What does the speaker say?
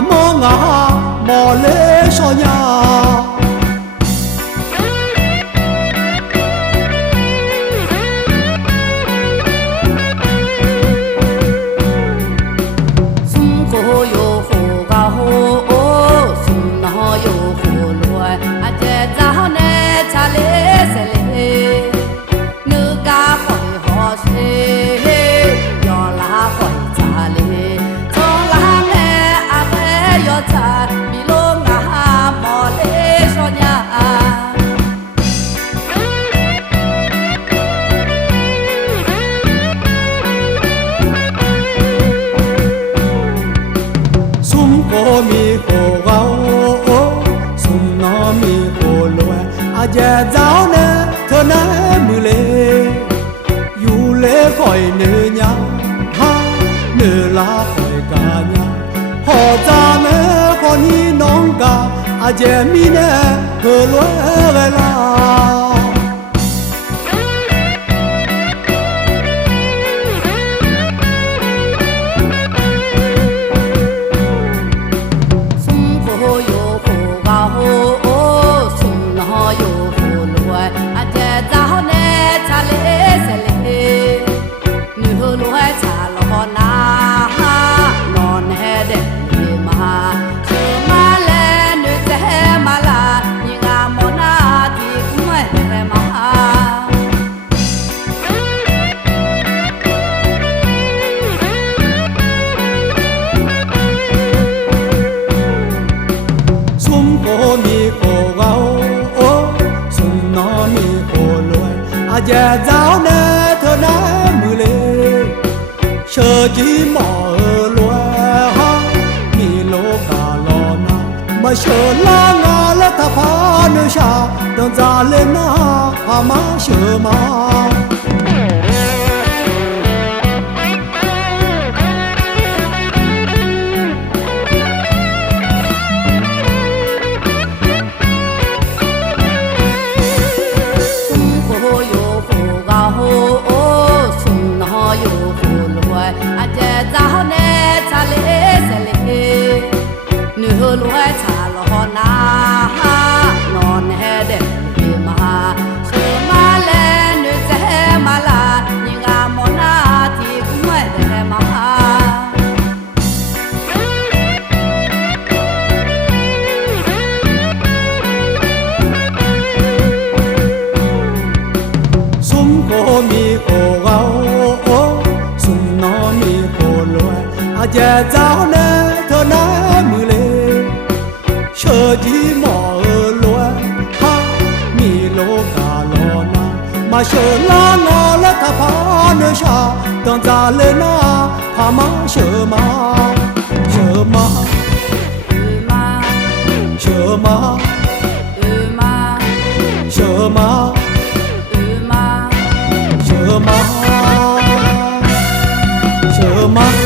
mò ngà mò lê so nhà cô mi cô gấu sum nó mi cô loe à già giáo nè thơ nè mưa lê dù lê khỏi nề nhà ha nề lá khỏi cả nhà họ cha nè con hi nong cả à già mi nè thơ loe gầy la cô mi cô gấu sum nó mi cô loe à già giáo nè thơ nè mưa lê chờ chỉ mò loe ha mi lô cả lò na mà chờ la ngà la ta phá nơi xa tận ra lên na à má chờ má loe cha lo na non he de ma so ma le nu te ma la ni ga mo na ti ku me de ma sum cô mi cô gấu sum nó mi cô loe à già giáo nè thơ nè mưa lê chờ chỉ mò loe ha mi lô cả lò na mà chờ la ngò la ta phá nơi xa tận ra lên na pha má chờ má chờ má chờ má chờ má chờ má chờ má